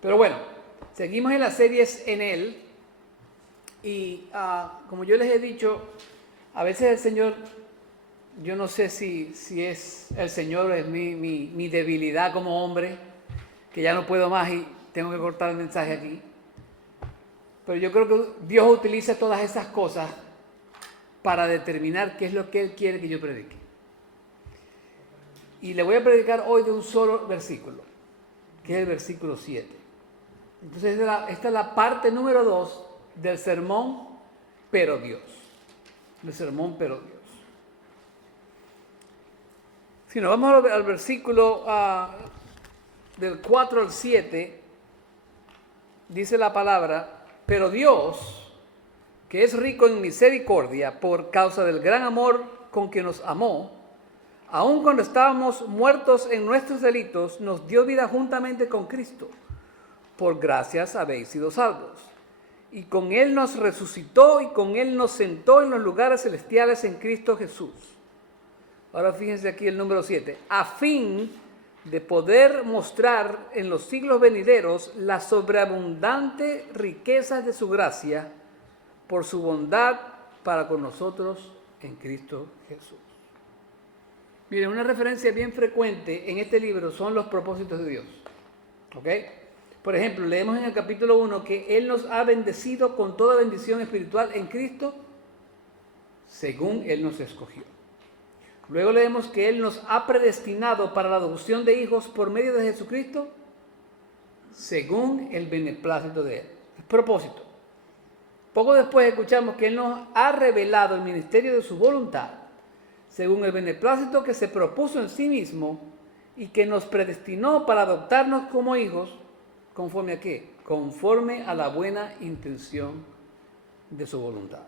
Pero bueno, seguimos en las series en Él. Y como yo les he dicho, a veces el Señor, yo no sé si es el Señor, es mi debilidad como hombre, que ya no puedo más y tengo que cortar el mensaje aquí. Pero yo creo que Dios utiliza todas esas cosas para determinar qué es lo que Él quiere que yo predique. Y le voy a predicar hoy de un solo versículo, que es el versículo 7. Entonces esta es la parte número 2 del sermón, pero Dios. El sermón, pero Dios. Si nos vamos al versículo del 4 al 7, dice la palabra, pero Dios, que es rico en misericordia por causa del gran amor con que nos amó, aun cuando estábamos muertos en nuestros delitos, nos dio vida juntamente con Cristo. Por gracias habéis sido salvos. Y con Él nos resucitó y con Él nos sentó en los lugares celestiales en Cristo Jesús. Ahora fíjense aquí el número 7. A fin de poder mostrar en los siglos venideros la sobreabundante riqueza de su gracia por su bondad para con nosotros en Cristo Jesús. Miren, una referencia bien frecuente en este libro son los propósitos de Dios. ¿Ok? Por ejemplo, leemos en el capítulo 1 que Él nos ha bendecido con toda bendición espiritual en Cristo, según Él nos escogió. Luego leemos que Él nos ha predestinado para la adopción de hijos por medio de Jesucristo, según el beneplácito de Él. El propósito. Poco después escuchamos que Él nos ha revelado el ministerio de su voluntad, según el beneplácito que se propuso en sí mismo y que nos predestinó para adoptarnos como hijos. ¿Conforme a qué? Conforme a la buena intención de su voluntad.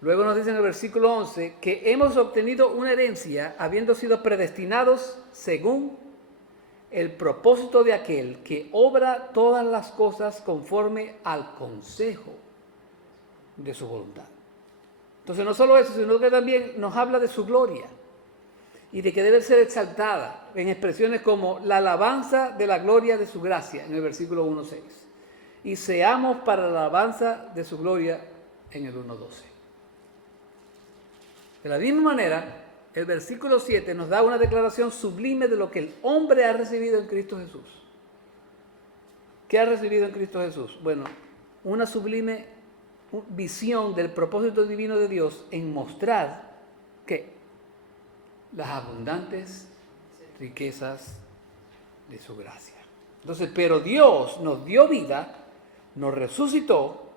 Luego nos dice en el versículo 11 que hemos obtenido una herencia habiendo sido predestinados según el propósito de aquel que obra todas las cosas conforme al consejo de su voluntad. Entonces no solo eso, sino que también nos habla de su gloria y de que debe ser exaltada en expresiones como la alabanza de la gloria de su gracia, en el versículo 1.6. Y seamos para la alabanza de su gloria en el 1.12. De la misma manera, el versículo 7 nos da una declaración sublime de lo que el hombre ha recibido en Cristo Jesús. ¿Qué ha recibido en Cristo Jesús? Bueno, una sublime visión del propósito divino de Dios en mostrar que las abundantes riquezas de su gracia. Entonces, pero Dios nos dio vida, nos resucitó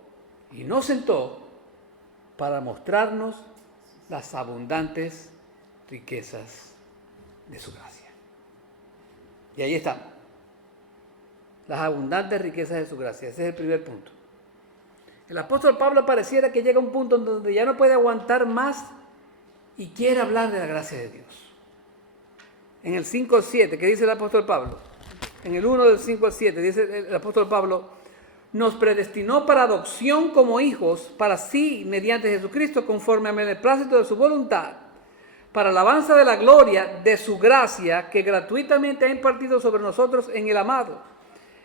y nos sentó para mostrarnos las abundantes riquezas de su gracia. Y ahí están. Las abundantes riquezas de su gracia. Ese es el primer punto. El apóstol Pablo pareciera que llega a un punto en donde ya no puede aguantar más y quiere hablar de la gracia de Dios. En el 5 al 7, ¿qué dice el apóstol Pablo? En el 1 del 5 al 7, dice el apóstol Pablo, nos predestinó para adopción como hijos, para sí, mediante Jesucristo, conforme al beneplácito de su voluntad, para alabanza de la gloria de su gracia, que gratuitamente ha impartido sobre nosotros en el amado.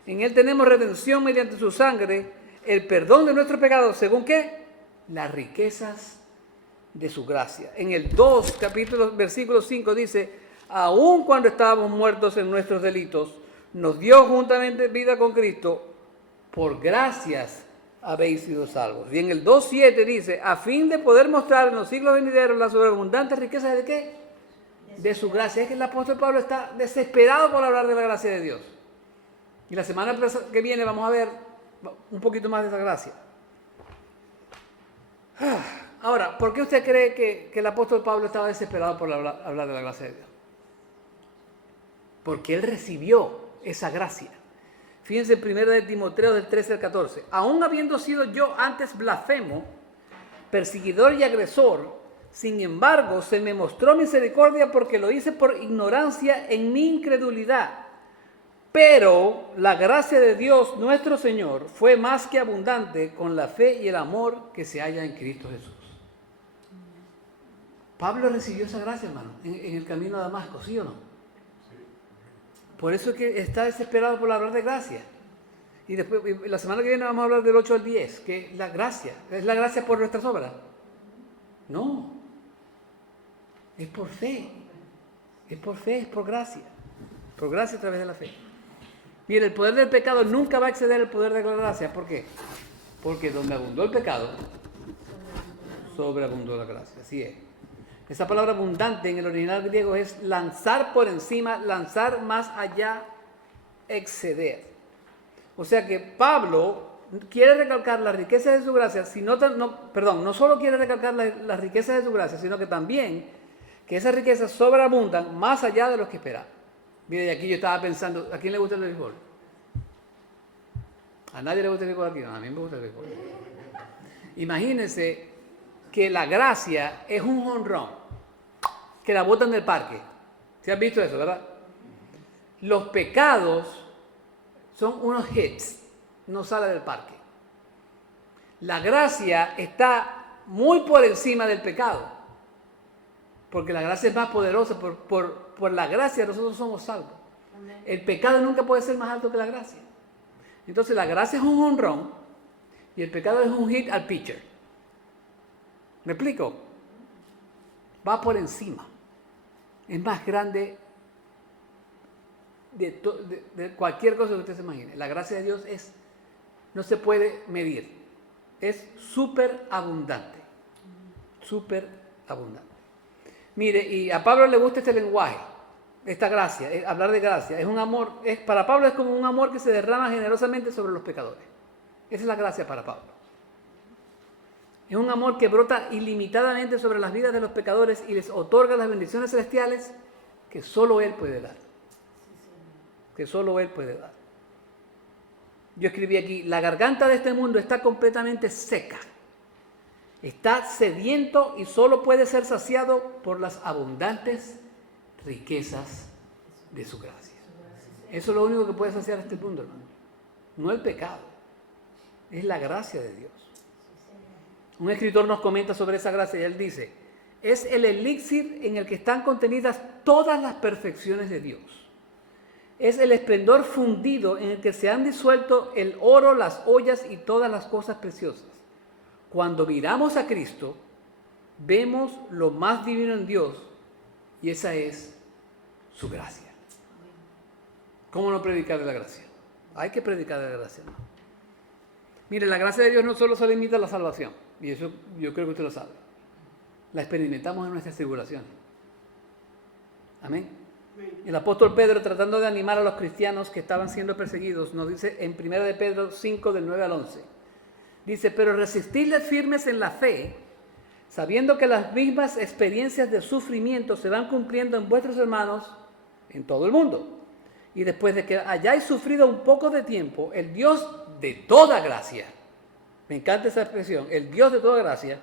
En Él tenemos redención mediante su sangre, el perdón de nuestros pecados, ¿según qué? Las riquezas de su gracia. En el 2, capítulo, versículo 5 dice, aun cuando estábamos muertos en nuestros delitos, nos dio juntamente vida con Cristo, por gracias habéis sido salvos. Y en el 2.7 dice, a fin de poder mostrar en los siglos venideros la sobreabundante riqueza de ¿qué? De su gracia. Es que el apóstol Pablo está desesperado por hablar de la gracia de Dios. Y la semana que viene vamos a ver un poquito más de esa gracia. Ahora, ¿por qué usted cree que el apóstol Pablo estaba desesperado por hablar de la gracia de Dios? Porque él recibió esa gracia. Fíjense en 1 de Timoteo del 13 al 14. Aún habiendo sido yo antes blasfemo, perseguidor y agresor, sin embargo se me mostró misericordia porque lo hice por ignorancia en mi incredulidad. Pero la gracia de Dios nuestro Señor fue más que abundante con la fe y el amor que se halla en Cristo Jesús. Pablo recibió esa gracia, hermano, en el camino a Damasco, ¿sí o no? Por eso es que está desesperado por hablar de gracia. Y después, la semana que viene vamos a hablar del 8 al 10, que es la gracia. ¿Es la gracia por nuestras obras? No. Es por fe. Es por fe, es por gracia. Por gracia a través de la fe. Mire, el poder del pecado nunca va a exceder el poder de la gracia. ¿Por qué? Porque donde abundó el pecado, sobreabundó la gracia. Así es. Esa palabra abundante en el original griego es lanzar por encima, lanzar más allá, exceder. O sea que Pablo quiere recalcar la riqueza de su gracia, no solo quiere recalcar la riqueza de su gracia, sino que también que esas riquezas sobreabundan más allá de lo que esperaba. Mire, y aquí yo estaba pensando, ¿a quién le gusta el béisbol? ¿A nadie le gusta el béisbol aquí? No, a mí me gusta el béisbol. Imagínense que la gracia es un jonrón que la botan del parque. ¿Se han visto eso, verdad? Los pecados son unos hits, no sale del parque. La gracia está muy por encima del pecado, porque la gracia es más poderosa. Por la gracia nosotros somos salvos. El pecado nunca puede ser más alto que la gracia. Entonces la gracia es un jonrón y el pecado es un hit al pitcher. ¿Me explico? Va por encima. Es más grande de cualquier cosa que usted se imagine. La gracia de Dios no se puede medir. Es súper abundante. Súper abundante. Mire, y a Pablo le gusta este lenguaje, esta gracia, hablar de gracia. Es un amor, para Pablo es como un amor que se derrama generosamente sobre los pecadores. Esa es la gracia para Pablo. Es un amor que brota ilimitadamente sobre las vidas de los pecadores y les otorga las bendiciones celestiales que solo Él puede dar. Que solo Él puede dar. Yo escribí aquí, la garganta de este mundo está completamente seca. Está sediento y solo puede ser saciado por las abundantes riquezas de su gracia. Eso es lo único que puede saciar este mundo, hermano. No el pecado, es la gracia de Dios. Un escritor nos comenta sobre esa gracia y él dice, es el elixir en el que están contenidas todas las perfecciones de Dios. Es el esplendor fundido en el que se han disuelto el oro, las ollas y todas las cosas preciosas. Cuando miramos a Cristo, vemos lo más divino en Dios y esa es su gracia. ¿Cómo no predicar de la gracia? Hay que predicar de la gracia, ¿no? Mire, la gracia de Dios no solo se limita a la salvación, y eso yo creo que usted lo sabe. La experimentamos en nuestras tribulaciones. Amén. El apóstol Pedro, tratando de animar a los cristianos que estaban siendo perseguidos, nos dice en 1 de Pedro 5, del 9 al 11. Dice, pero resistidles firmes en la fe, sabiendo que las mismas experiencias de sufrimiento se van cumpliendo en vuestros hermanos en todo el mundo. Y después de que hayáis sufrido un poco de tiempo, el Dios de toda gracia, me encanta esa expresión, el Dios de toda gracia,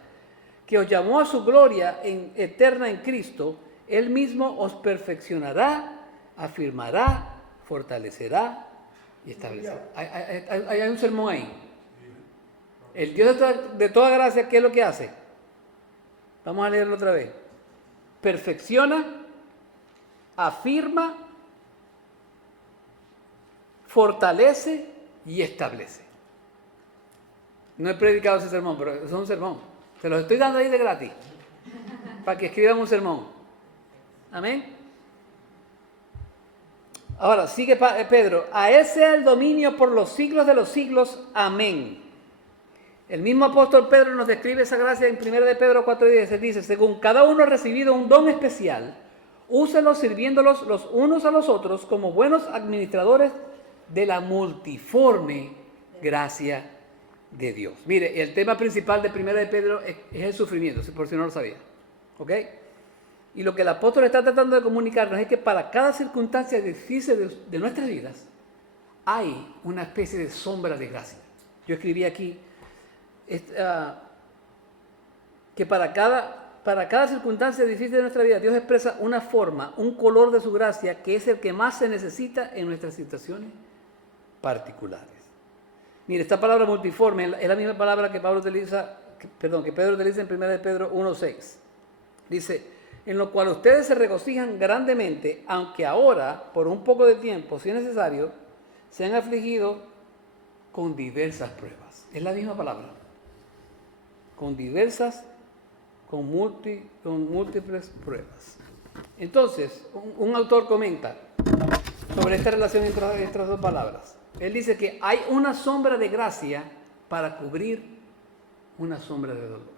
que os llamó a su gloria eterna en Cristo, Él mismo os perfeccionará, afirmará, fortalecerá y establecerá. Hay un sermón ahí. El Dios de toda gracia, ¿qué es lo que hace? Vamos a leerlo otra vez. Perfecciona, afirma, fortalece y establece. No he predicado ese sermón, pero eso es un sermón. Se los estoy dando ahí de gratis, para que escriban un sermón. Amén. Ahora, sigue Pedro. A Él sea el dominio por los siglos de los siglos. Amén. El mismo apóstol Pedro nos describe esa gracia en 1 de Pedro 4:10. Dice, según cada uno ha recibido un don especial, úselos sirviéndolos los unos a los otros como buenos administradores de la multiforme gracia de Dios. Mire, el tema principal de 1 de Pedro es el sufrimiento, por si no lo sabía. ¿Ok? Y lo que el apóstol está tratando de comunicarnos es que para cada circunstancia difícil de nuestras vidas hay una especie de sombra de gracia. Yo escribí aquí que para cada circunstancia difícil de nuestra vida Dios expresa una forma, un color de su gracia que es el que más se necesita en nuestras situaciones particulares. Mire, esta palabra multiforme es la misma palabra que Pedro utiliza en 1 de Pedro 1:6. Dice, en lo cual ustedes se regocijan grandemente, aunque ahora, por un poco de tiempo, si es necesario, sean afligidos con diversas pruebas. Es la misma palabra. Con múltiples pruebas. Entonces, un autor comenta sobre esta relación entre estas dos palabras. Él dice que hay una sombra de gracia para cubrir una sombra de dolor.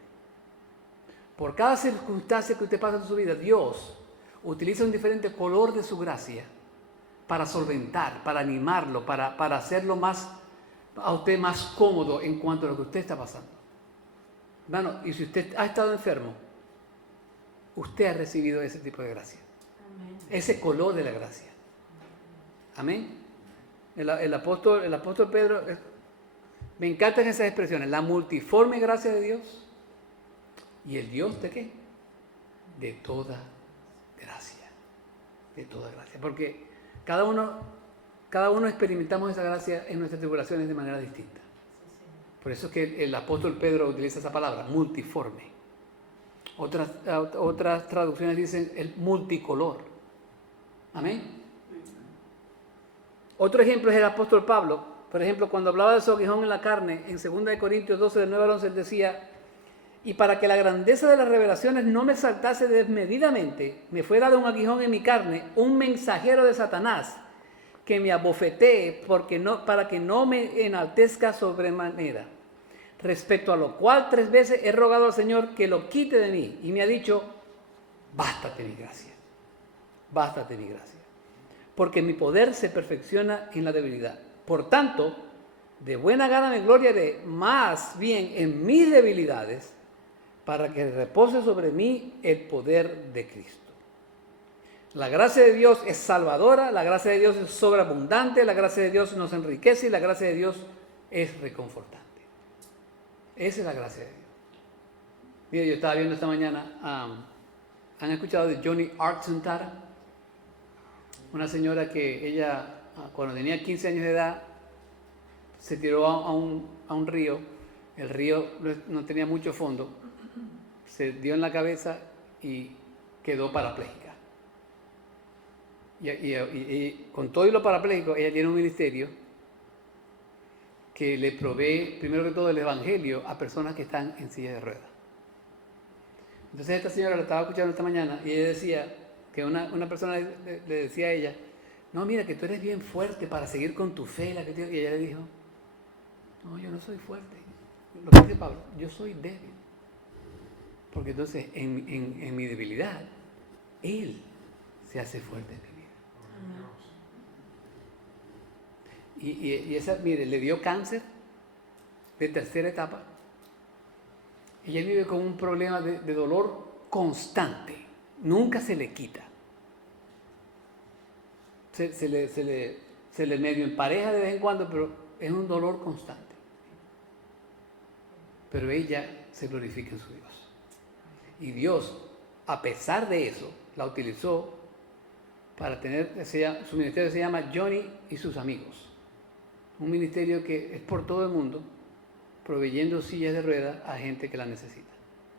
Por cada circunstancia que usted pasa en su vida, Dios utiliza un diferente color de su gracia para solventar, para animarlo, para hacerlo a usted más cómodo en cuanto a lo que usted está pasando. Hermano, y si usted ha estado enfermo, usted ha recibido ese tipo de gracia. Amén. Ese color de la gracia. Amén. El apóstol Pedro, me encantan esas expresiones, la multiforme gracia de Dios y el Dios de qué? De toda gracia. De toda gracia. Porque cada uno experimentamos esa gracia en nuestras tribulaciones de manera distinta. Por eso es que el apóstol Pedro utiliza esa palabra, multiforme. Otras traducciones dicen el multicolor. Amén. Otro ejemplo es el apóstol Pablo. Por ejemplo, cuando hablaba de su aguijón en la carne, en 2 Corintios 12, del 9 al 11, él decía: y para que la grandeza de las revelaciones no me saltase desmedidamente, me fue dado un aguijón en mi carne, un mensajero de Satanás, que me abofetee para que no me enaltezca sobremanera. Respecto a lo cual 3 veces he rogado al Señor que lo quite de mí. Y me ha dicho: bástate mi gracia. Bástate mi gracia. Porque mi poder se perfecciona en la debilidad. Por tanto, de buena gana me gloriaré más bien en mis debilidades, para que repose sobre mí el poder de Cristo. La gracia de Dios es salvadora, la gracia de Dios es sobreabundante, la gracia de Dios nos enriquece y la gracia de Dios es reconfortante. Esa es la gracia de Dios. Mire, yo estaba viendo esta mañana, ¿han escuchado de Joni Eareckson Tada? Una señora que ella, cuando tenía 15 años de edad, se tiró a un río. El río no tenía mucho fondo. Se dio en la cabeza y quedó parapléjica. Y con todo y lo parapléjico, ella tiene un ministerio que le provee, primero que todo, el evangelio a personas que están en silla de ruedas. Entonces esta señora la estaba escuchando esta mañana y ella decía que una persona le decía a ella: no, mira, que tú eres bien fuerte para seguir con tu fe. Y ella le dijo: no, yo no soy fuerte. Lo que dice Pablo, yo soy débil. Porque entonces en mi debilidad, Él se hace fuerte en mi vida. Y esa, mire, le dio cáncer de 3ª etapa. Ella vive con un problema de dolor constante. Nunca se le quita. Se le medio empareja de vez en cuando, pero es un dolor constante. Pero ella se glorifica en su Dios. Y Dios, a pesar de eso, la utilizó para tener, su ministerio se llama Joni y sus amigos. Un ministerio que es por todo el mundo, proveyendo sillas de ruedas a gente que la necesita.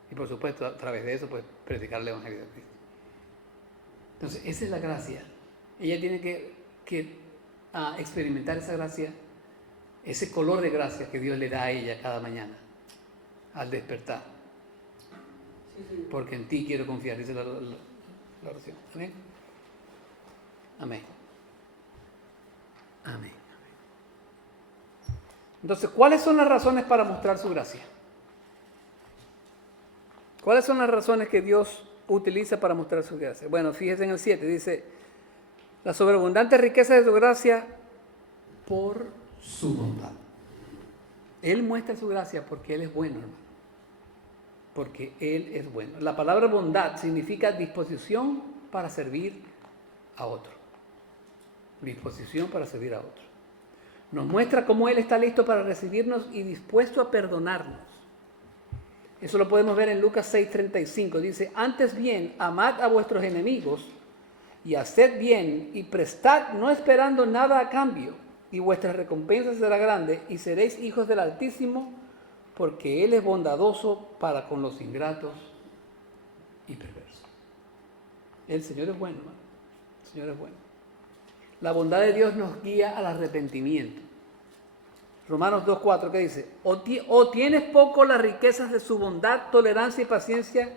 Y por supuesto, a través de eso, pues, predicar el Evangelio de Cristo. Entonces, esa es la gracia. Ella tiene que experimentar esa gracia, ese color de gracia que Dios le da a ella cada mañana, al despertar. Porque en ti quiero confiar, dice la oración. Amén. Amén. Amén. Entonces, ¿cuáles son las razones para mostrar su gracia? ¿Cuáles son las razones que Dios utiliza para mostrar su gracia? Bueno, fíjese en el 7, dice: la sobreabundante riqueza de su gracia por su bondad. Él muestra su gracia porque Él es bueno, hermano. Porque Él es bueno. La palabra bondad significa disposición para servir a otro. Disposición para servir a otro. Nos muestra cómo Él está listo para recibirnos y dispuesto a perdonarnos. Eso lo podemos ver en Lucas 6:35. Dice: antes bien, amad a vuestros enemigos y haced bien y prestad, no esperando nada a cambio, y vuestra recompensa será grande y seréis hijos del Altísimo, porque Él es bondadoso para con los ingratos y perversos. El Señor es bueno, hermano. El Señor es bueno. La bondad de Dios nos guía al arrepentimiento. Romanos 2:4, ¿qué dice? O tienes poco las riquezas de su bondad, tolerancia y paciencia,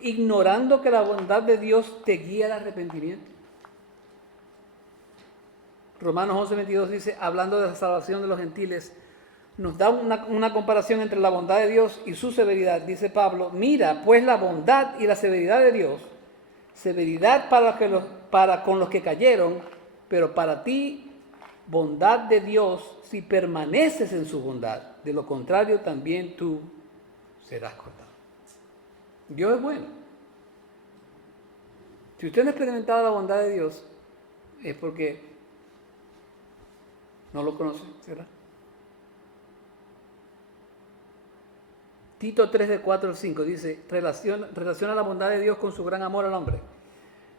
ignorando que la bondad de Dios te guía al arrepentimiento. Romanos 11:22 dice, hablando de la salvación de los gentiles, nos da una comparación entre la bondad de Dios y su severidad. Dice Pablo, mira pues la bondad y la severidad de Dios, severidad para con los que cayeron, pero para ti bondad de Dios si permaneces en su bondad. De lo contrario también tú serás cortado. Dios es bueno. Si usted no ha experimentado la bondad de Dios, es porque no lo conoce, ¿verdad? Tito 3, de 4 al 5 dice, relaciona la bondad de Dios con su gran amor al hombre.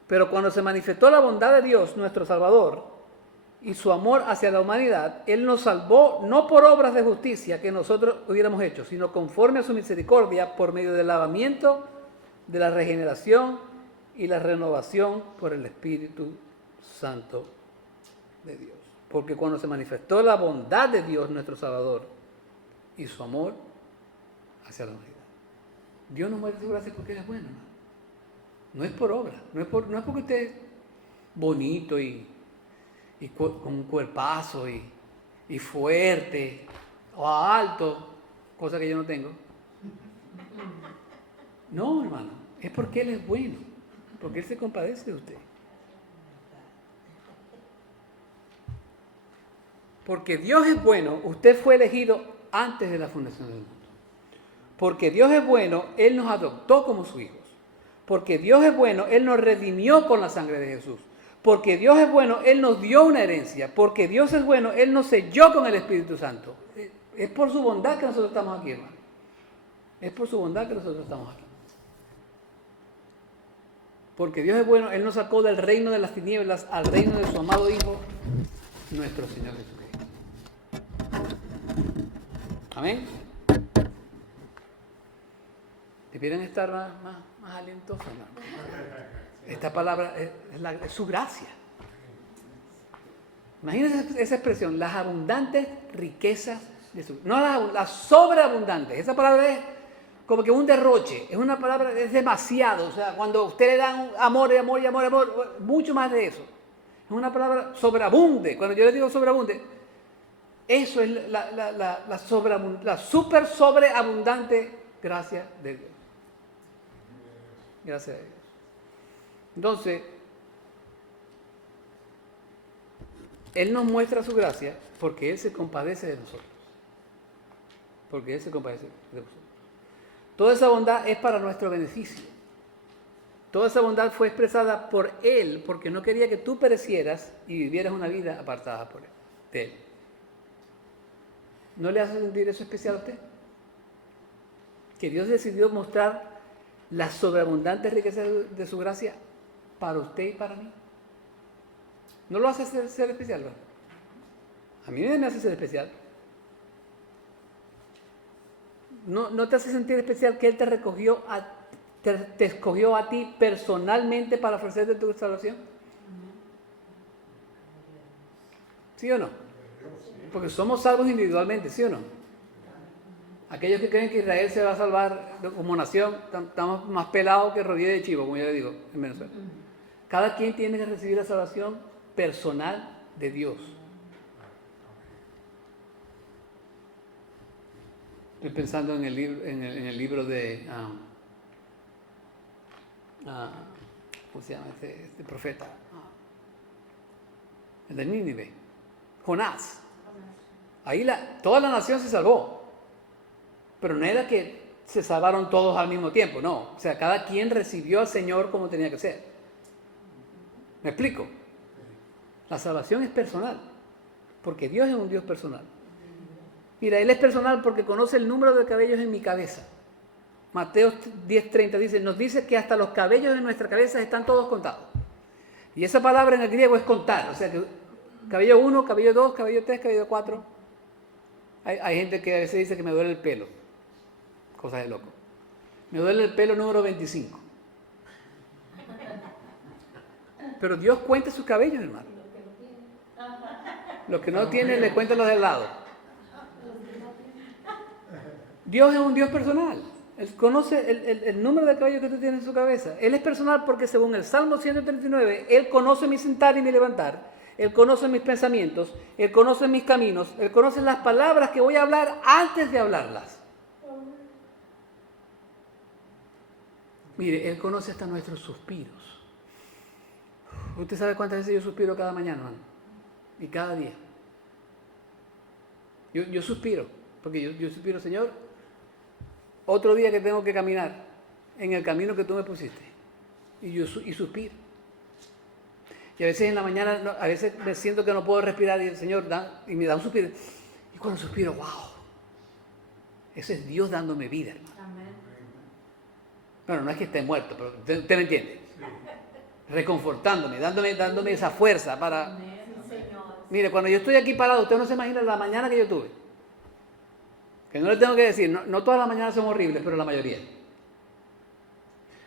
Pero cuando se manifestó la bondad de Dios, nuestro Salvador, y su amor hacia la humanidad, Él nos salvó no por obras de justicia que nosotros hubiéramos hecho, sino conforme a su misericordia, por medio del lavamiento, de la regeneración y la renovación por el Espíritu Santo de Dios. Porque cuando se manifestó la bondad de Dios, nuestro Salvador, y su amor hacia la humanidad. Dios nos muestra su gracia porque Él es bueno, hermano. No es por obra, no es porque usted es bonito y con un cuerpazo y fuerte o alto, cosa que yo no tengo. No, hermano, es porque Él es bueno, porque Él se compadece de usted. Porque Dios es bueno, usted fue elegido antes de la fundación del mundo. Porque Dios es bueno, Él nos adoptó como sus hijos. Porque Dios es bueno, Él nos redimió con la sangre de Jesús. Porque Dios es bueno, Él nos dio una herencia. Porque Dios es bueno, Él nos selló con el Espíritu Santo. Es por su bondad que nosotros estamos aquí, hermano. Es por su bondad que nosotros estamos aquí. Porque Dios es bueno, Él nos sacó del reino de las tinieblas al reino de su amado Hijo, nuestro Señor Jesucristo. Amén. Debieran estar más alentosos, hermano. Esta palabra es su gracia. Imagínense esa expresión, las abundantes riquezas de su... No las sobreabundantes. Esa palabra es como que un derroche. Es una palabra, es demasiado. O sea, cuando usted le dan amor, mucho más de eso. Es una palabra sobreabunde. Cuando yo le digo sobreabunde, eso es la super sobreabundante gracia de Dios. Gracias a Dios. Entonces, Él nos muestra su gracia porque Él se compadece de nosotros. Porque Él se compadece de nosotros. Toda esa bondad es para nuestro beneficio. Toda esa bondad fue expresada por Él porque no quería que tú perecieras y vivieras una vida apartada por Él, de Él. ¿No le hace sentir eso especial a usted? Que Dios decidió mostrar la sobreabundante riqueza de su gracia para usted y para mí. ¿No lo hace ser especial, ¿verdad? A mí me hace ser especial. ¿No te hace sentir especial que Él te recogió, te escogió a ti personalmente para ofrecerte tu salvación? ¿Sí o no? Porque somos salvos individualmente, ¿sí o no? Aquellos que creen que Israel se va a salvar como nación, estamos más pelados que rodilla de chivo, como yo le digo en Venezuela. Cada quien tiene que recibir la salvación personal de Dios. Estoy pensando en el libro de ¿cómo se llama este profeta? El de Nínive, Jonás. Ahí toda la nación se salvó, pero no era que se salvaron todos al mismo tiempo, no. O sea, cada quien recibió al Señor como tenía que ser. ¿Me explico? La salvación es personal, porque Dios es un Dios personal. Mira, Él es personal porque conoce el número de cabellos en mi cabeza. Mateo 10:30 dice, nos dice que hasta los cabellos de nuestra cabeza están todos contados. Y esa palabra en el griego es contar, o sea que cabello 1, cabello 2, cabello 3, cabello 4. Hay gente que a veces dice que me duele el pelo. Cosas de loco. Me duele el pelo número 25. Pero Dios cuenta sus cabellos, hermano. Los que no tienen, le cuentan los del lado. Dios es un Dios personal. Él conoce el número de cabellos que tú tienes en su cabeza. Él es personal porque según el Salmo 139, Él conoce mi sentar y mi levantar. Él conoce mis pensamientos. Él conoce mis caminos. Él conoce las palabras que voy a hablar antes de hablarlas. Mire, Él conoce hasta nuestros suspiros. ¿Usted sabe cuántas veces yo suspiro cada mañana, hermano? Y cada día. Yo suspiro, porque yo suspiro, Señor, otro día que tengo que caminar en el camino que tú me pusiste. Y suspiro. Y a veces en la mañana, a veces me siento que no puedo respirar y el Señor y me da un suspiro. Y cuando suspiro, wow, ese es Dios dándome vida, hermano. Amén. Bueno, no es que esté muerto, pero usted me entiende. Reconfortándome, dándome esa fuerza para... Mire, cuando yo estoy aquí parado, usted no se imagina la mañana que yo tuve. Que no le tengo que decir, no todas las mañanas son horribles, pero la mayoría.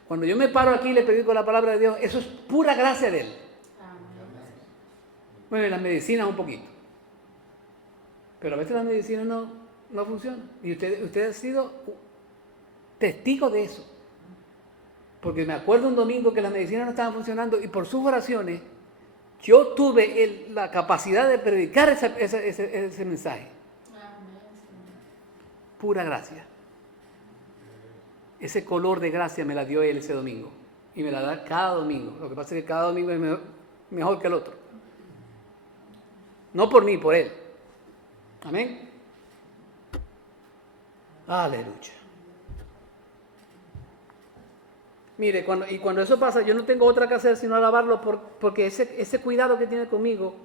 Cuando yo me paro aquí y le predico la palabra de Dios, eso es pura gracia de Él. Bueno, y las medicinas un poquito. Pero a veces las medicinas no funcionan. Y usted ha sido testigo de eso. Porque me acuerdo un domingo que las medicinas no estaban funcionando y por sus oraciones yo tuve la capacidad de predicar ese mensaje. Pura gracia. Ese color de gracia me la dio Él ese domingo. Y me la da cada domingo. Lo que pasa es que cada domingo es mejor que el otro. No por mí, por Él. Amén. Aleluya. Mire, cuando eso pasa, yo no tengo otra que hacer sino alabarlo porque ese cuidado que tiene conmigo,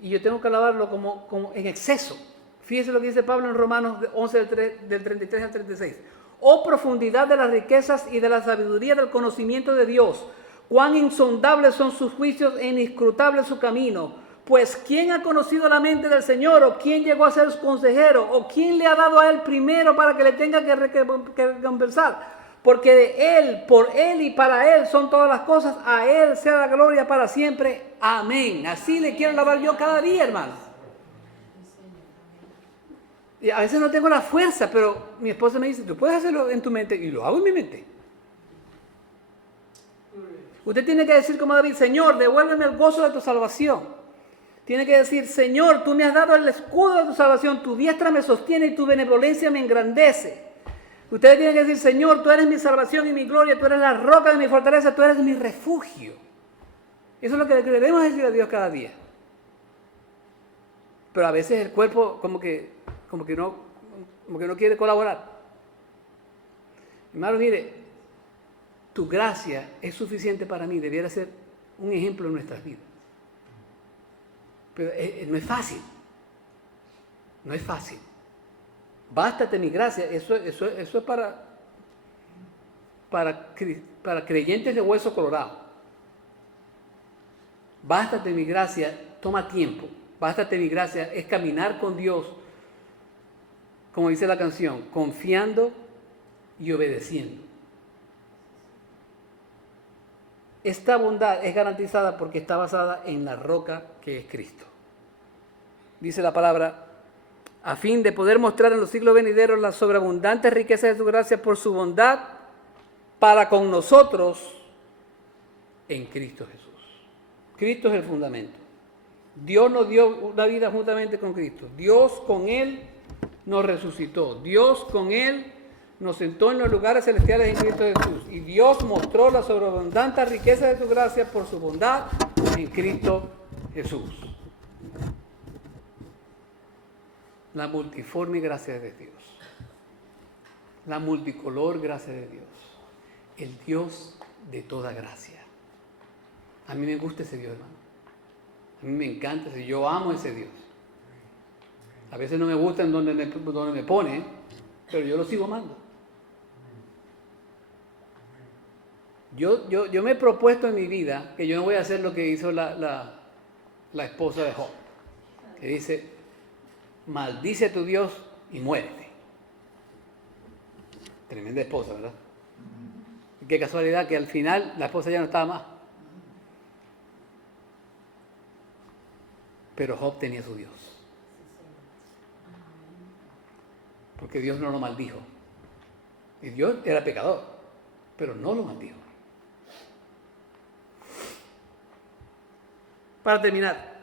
y yo tengo que alabarlo como en exceso. Fíjese lo que dice Pablo en Romanos 11, del 33 al 36. Oh profundidad de las riquezas y de la sabiduría del conocimiento de Dios, cuán insondables son sus juicios e inescrutable su camino. Pues ¿quién ha conocido la mente del Señor? ¿O quién llegó a ser su consejero? ¿O quién le ha dado a Él primero para que le tenga que recompensar? Porque de Él, por Él y para Él son todas las cosas. A Él sea la gloria para siempre. Amén. Así le quiero alabar yo cada día, hermano. Y a veces no tengo la fuerza, pero mi esposa me dice, tú puedes hacerlo en tu mente. Y lo hago en mi mente. Usted tiene que decir como David, Señor, devuélveme el gozo de tu salvación. Tiene que decir, Señor, tú me has dado el escudo de tu salvación. Tu diestra me sostiene y tu benevolencia me engrandece. Ustedes tienen que decir, Señor, tú eres mi salvación y mi gloria, tú eres la roca de mi fortaleza, tú eres mi refugio. Eso es lo que le debemos decir a Dios cada día. Pero a veces el cuerpo como que no quiere colaborar. Hermano, mire, tu gracia es suficiente para mí, debiera ser un ejemplo en nuestras vidas. Pero no es fácil. No es fácil. Bástate mi gracia, eso es para creyentes de hueso colorado. Bástate mi gracia, toma tiempo. Bástate mi gracia, es caminar con Dios, como dice la canción, confiando y obedeciendo. Esta bondad es garantizada porque está basada en la roca que es Cristo. Dice la palabra, a fin de poder mostrar en los siglos venideros la sobreabundante riqueza de su gracia por su bondad para con nosotros en Cristo Jesús. Cristo es el fundamento. Dios nos dio una vida juntamente con Cristo. Dios con Él nos resucitó. Dios con Él nos sentó en los lugares celestiales en Cristo Jesús. Y Dios mostró la sobreabundante riqueza de su gracia por su bondad en Cristo Jesús. La multiforme gracia de Dios. La multicolor gracia de Dios. El Dios de toda gracia. A mí me gusta ese Dios, hermano. A mí me encanta ese Dios. Yo amo ese Dios. A veces no me gusta en donde me pone, pero yo lo sigo amando. Yo me he propuesto en mi vida que yo no voy a hacer lo que hizo la esposa de Job, que dice, maldice a tu Dios y muérete. Tremenda esposa, ¿verdad? Y qué casualidad que al final la esposa ya no estaba más. Pero Job tenía su Dios. porque Dios no lo maldijo. Y Dios era pecador, pero no lo maldijo. Para terminar,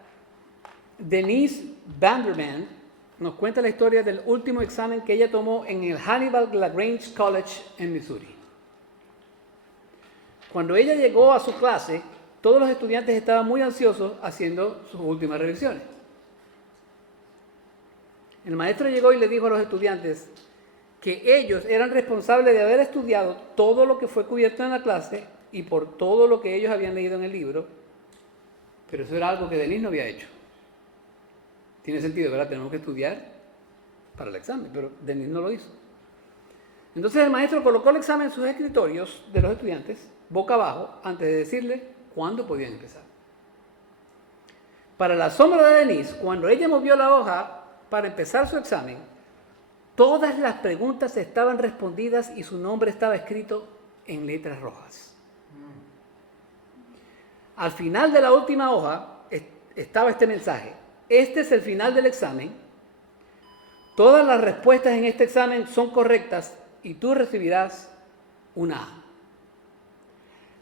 Denise Vanderman nos cuenta la historia del último examen que ella tomó en el Hannibal LaGrange College en Missouri. Cuando ella llegó a su clase, todos los estudiantes estaban muy ansiosos haciendo sus últimas revisiones. El maestro llegó y le dijo a los estudiantes que ellos eran responsables de haber estudiado todo lo que fue cubierto en la clase y por todo lo que ellos habían leído en el libro, pero eso era algo que Denise no había hecho. Tiene sentido, ¿verdad? Tenemos que estudiar para el examen, pero Denise no lo hizo. Entonces el maestro colocó el examen en sus escritorios de los estudiantes, boca abajo, antes de decirle cuándo podían empezar. Para el asombro de Denise, cuando ella movió la hoja para empezar su examen, todas las preguntas estaban respondidas y su nombre estaba escrito en letras rojas. Al final de la última hoja estaba este mensaje: este es el final del examen, todas las respuestas en este examen son correctas y tú recibirás una A.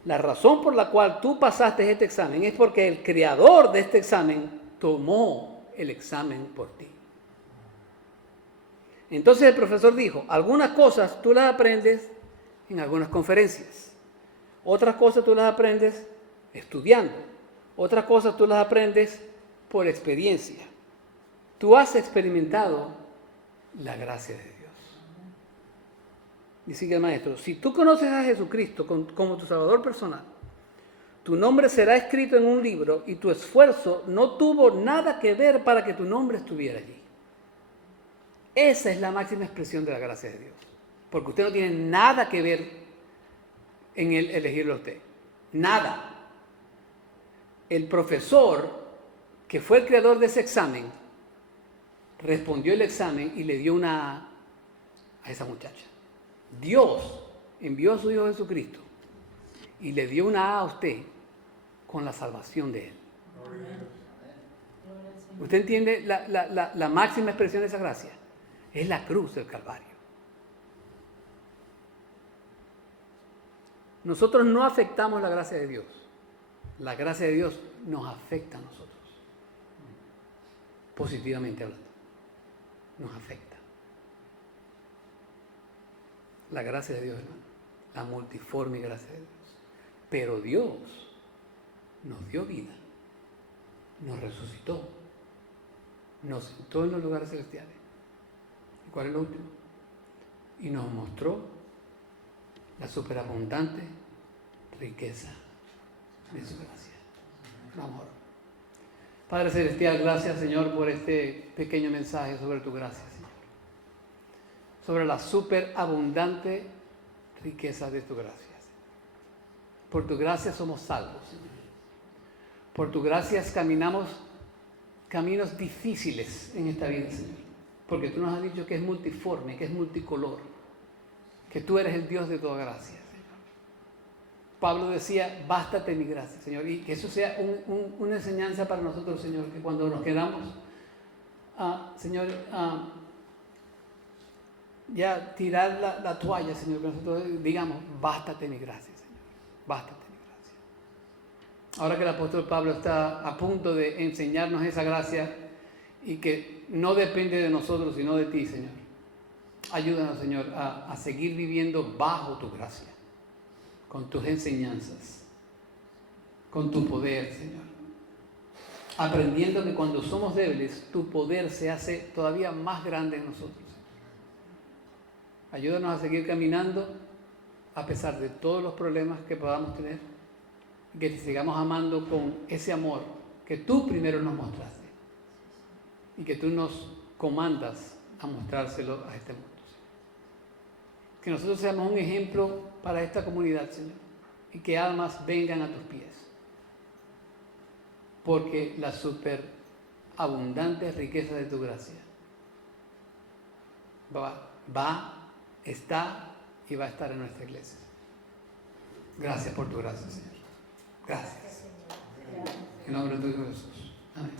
La razón por la cual tú pasaste este examen es porque el creador de este examen tomó el examen por ti. Entonces el profesor dijo, algunas cosas tú las aprendes en algunas conferencias, otras cosas tú las aprendes estudiando, otras cosas tú las aprendes por experiencia. Tú has experimentado la gracia de Dios. Y sigue el maestro, si tú conoces a Jesucristo como tu Salvador personal, tu nombre será escrito en un libro y tu esfuerzo no tuvo nada que ver para que tu nombre estuviera allí. Esa es la máxima expresión de la gracia de Dios. Porque usted no tiene nada que ver en el elegirlo a usted. Nada. El profesor, que fue el creador de ese examen, respondió el examen y le dio una A a esa muchacha. Dios envió a su Hijo Jesucristo y le dio una A a usted con la salvación de Él. ¿Usted entiende la máxima expresión de esa gracia? Es la cruz del Calvario. Nosotros no afectamos la gracia de Dios. La gracia de Dios nos afecta a nosotros. Positivamente hablando. Nos afecta. La gracia de Dios, hermano. La multiforme gracia de Dios. Pero Dios nos dio vida. Nos resucitó. Nos sentó en los lugares celestiales. ¿Y cuál es lo último? Y nos mostró la superabundante riqueza de su gracia. Vamos a orar. Padre Celestial, gracias, Señor, por este pequeño mensaje sobre tu gracia, Señor. Sobre la superabundante riqueza de tu gracia, Señor. Por tu gracia somos salvos, Señor. Por tu gracia caminamos caminos difíciles en esta vida, Señor. Porque tú nos has dicho que es multiforme, que es multicolor, que tú eres el Dios de toda gracia, Señor. Pablo decía, bástate mi gracia, Señor. Y que eso sea una enseñanza para nosotros, Señor, que cuando nos quedamos, Señor, ya tirar la toalla, Señor, que nosotros digamos, bástate mi gracia, Señor. Bástate mi gracia. Ahora que el apóstol Pablo está a punto de enseñarnos esa gracia y que no depende de nosotros, sino de ti, Señor. Ayúdanos, Señor, a seguir viviendo bajo tu gracia, con tus enseñanzas, con tu poder, Señor. Aprendiendo que cuando somos débiles, tu poder se hace todavía más grande en nosotros, Señor. Ayúdanos a seguir caminando a pesar de todos los problemas que podamos tener y que te sigamos amando con ese amor que tú primero nos mostraste y que tú nos comandas a mostrárselo a este mundo. Que nosotros seamos un ejemplo para esta comunidad, Señor, y que almas vengan a tus pies. Porque la superabundante riqueza de tu gracia está y va a estar en nuestra iglesia. Gracias por tu gracia, Señor. Gracias. En nombre de tu Hijo Jesús. Amén.